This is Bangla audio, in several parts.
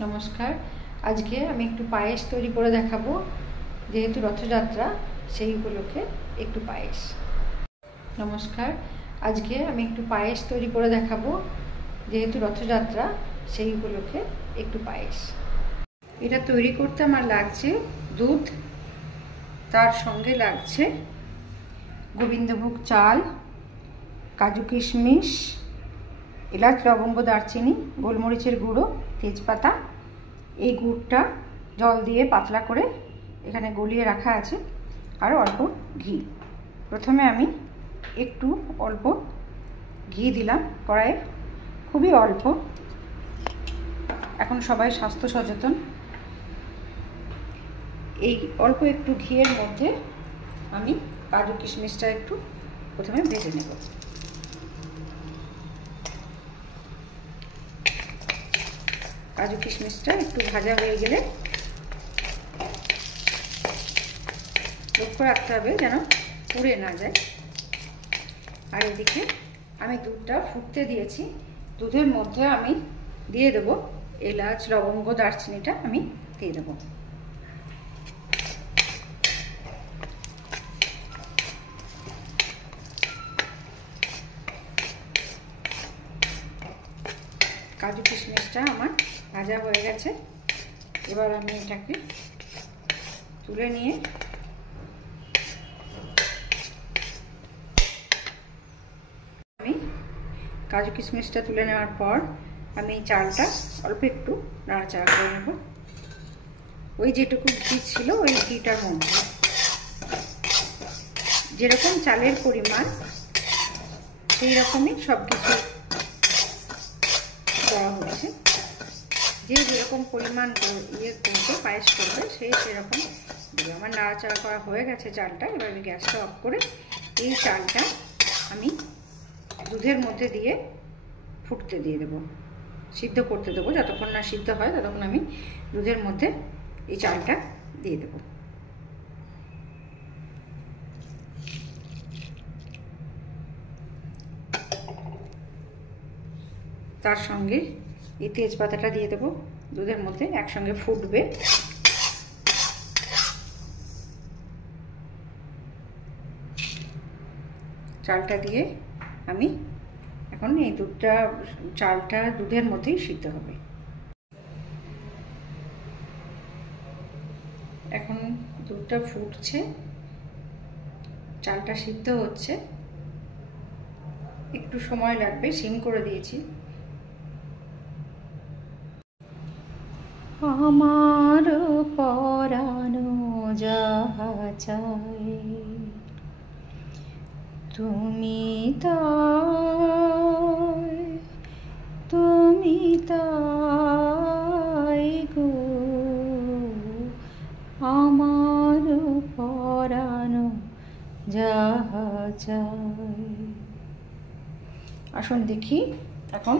নমস্কার। আজকে আমি একটু পায়েস তৈরি করে দেখাবো। যেহেতু রথযাত্রা, সেই উপলক্ষে একটু পায়েস। নমস্কার। আজকে আমি একটু পায়েস তৈরি করে দেখাবো। যেহেতু রথযাত্রা, সেই উপলক্ষে একটু পায়েস। এটা তৈরি করতে আমার লাগছে দুধ, তার সঙ্গে লাগছে গোবিন্দভোগ চাল, কাজু কিশমিশ, এলাচ, লবঙ্গ, দারচিনি, গোলমরিচের গুঁড়ো, তেজপাতা। এই গুড়টা জল দিয়ে পাতলা করে এখানে গলিয়ে রাখা আছে, আর অল্প ঘি। প্রথমে আমি একটু অল্প ঘি দিলাম কড়াইয়ে, খুবই অল্প। এখন সবাই স্বাস্থ্য সচেতন। এই অল্প একটু ঘিয়ের মধ্যে আমি কাজু কিশমিশটা একটু প্রথমে ভেজে নেব। কাজু কিশমিশটা একটু ভাজা হয়ে গেলে লক্ষ্য রাখতে হবে যেন পুড়ে না যায়। আর এদিকে আমি দুধটা ফুটতে দিয়েছি। দুধের মধ্যে আমি দিয়ে দেবো এলাচ, লবঙ্গ, দারচিনিটা আমি দিয়ে দেবো। কাজু কিশমিশটা আমার ভাজা হয়ে গেছে। এবার আমি এটাকে তুলে নিয়ে কাজু কিশমিশটা তুলে নেওয়ার পর আমি চালটা অল্প একটু নাড়াচাড়া করে নেব। ওই যেটুকু ঘি ছিল ওই ঘিটার মধ্যে যেরকম চালের পরিমাণ সেই রকমই সব কিছু দেওয়া হচ্ছে। যে যেরকম পরিমাণ করবে পায়েস করবে সেই সেরকম দেবে। আমার নাড়াচাড়া করা হয়ে গেছে চালটা। এবার আমি গ্যাসটা অফ করে এই চালটা আমি দুধের মধ্যে দিয়ে ফুটতে দিয়ে দেবো, সিদ্ধ করতে দেবো। যতক্ষণ না সিদ্ধ হয় ততক্ষণ আমি দুধের মধ্যে এই চালটা দিয়ে দেবো। তার সঙ্গে এই তেজপাতাটা দিয়ে দেবো দুধের মধ্যে, একসঙ্গে ফুটবে। চালটা দিয়ে আমি এখন এই চালটা দুধের মধ্যেই সিদ্ধ হবে। এখন দুধটা ফুটছে, চালটা সিদ্ধ হচ্ছে, একটু সময় লাগবে, সিম করে দিয়েছি। আমার পরানো যাহা চাই তুমি তাই গো, আমার পরানো যাহা চাই। আসুন দেখি এখন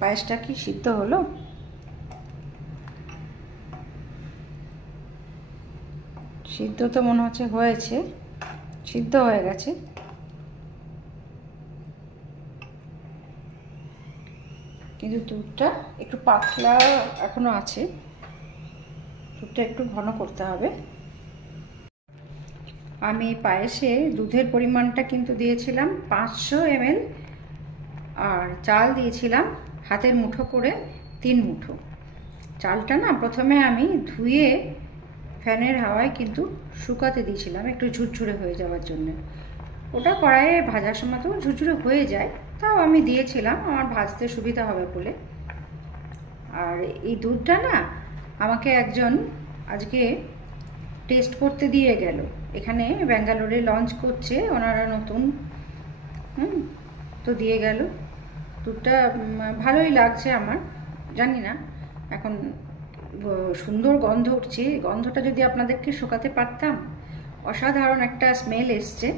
পায়েসটা কি সিদ্ধ হলো। সিদ্ধ তো মনে হচ্ছে হয়েছে, সিদ্ধ হয়ে গেছে। কিন্তু দুধটা একটু পাতলা এখনো আছে, দুধটা একটু ঘন করতে হবে। আমি পায়েসে দুধের পরিমাণটা কিন্তু দিয়েছিলাম 500 ml, আর চাল দিয়েছিলাম হাতের মুঠো করে 3 মুঠো। চালটা না প্রথমে আমি ধুয়ে ফ্যানের হাওয়ায় কিন্তু শুকাতে দিয়েছিলাম একটু ঝুরঝুরে হয়ে যাওয়ার জন্য। ওটা কড়াইয়ে ভাজার সময় তো ঝুরঝুরে হয়ে যায়, তাও আমি দিয়েছিলাম আমার ভাজতে সুবিধা হবে বলে। আর এই দুধটা না আমাকে একজন আজকে টেস্ট করতে দিয়ে গেল। এখানে ব্যাঙ্গালোরে লঞ্চ করছে ওনারা নতুন, তো দিয়ে গেল। দুধটা ভালোই লাগছে আমার, জানি না এখন সুন্দর গন্ধ উঠছে। গন্ধটা যদি আপনাদেরকে শোকাতে পারতাম, অসাধারণ একটা স্মেল এসছে,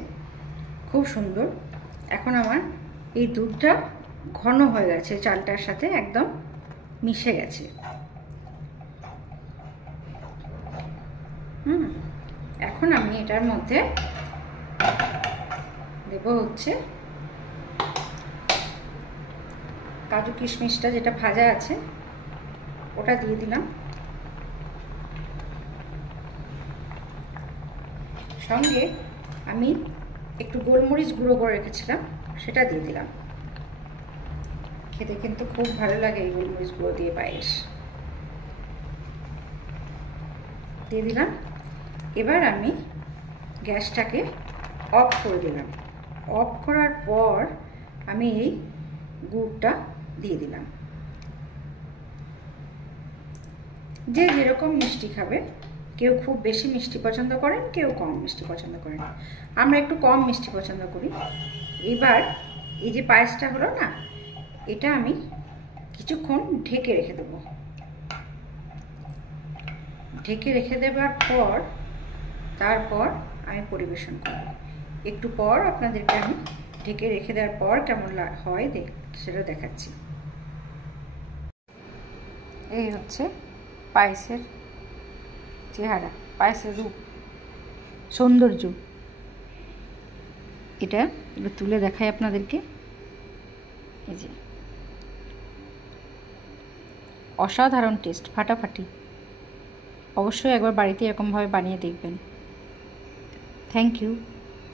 খুব সুন্দর। এখন আমার এই দুধটা ঘন হয়ে গেছে, চালটার সাথে একদম মিশে গেছে। এখন আমি এটার মধ্যে দেব হচ্ছে কাজু কিশমিশটা যেটা ভাজা আছে ওটা দিয়ে দিলাম। সঙ্গে আমি একটু গোলমরিচ গুঁড়ো করে রেখেছিলাম, সেটা দিয়ে দিলাম। খেতে কিন্তু খুব ভালো লাগে এই গোলমরিচ গুঁড়ো দিয়ে পায়েস। দিয়ে দিলাম। এবার আমি গ্যাসটাকে অফ করে দিলাম। অফ করার পর আমি এই গুড়টা দিয়ে দিলাম। যে যেরকম মিষ্টি খাবে, কেউ খুব বেশি মিষ্টি পছন্দ করেন, কেউ কম মিষ্টি পছন্দ করেন। আমরা একটু কম মিষ্টি পছন্দ করি। এবার এই যে পায়েসটা হলো না, এটা আমি কিছুক্ষণ ঢেকে রেখে দেবো। ঢেকে রেখে দেওয়ার পর তারপর আমি পরিবেশন করব। একটু পর আপনাদেরকে আমি ঢেকে রেখে দেওয়ার পর কেমন হয় সেটা দেখাচ্ছি। এই হচ্ছে পায়েসের চেহারা, পায়েসের রূপ, সৌন্দর্য। এটা এবার তুলে দেখাই আপনাদেরকে। এই যে অসাধারণ টেস্ট, ফাটাফাটি। অবশ্যই একবার বাড়িতে এরকমভাবে বানিয়ে দেখবেন। Thank you.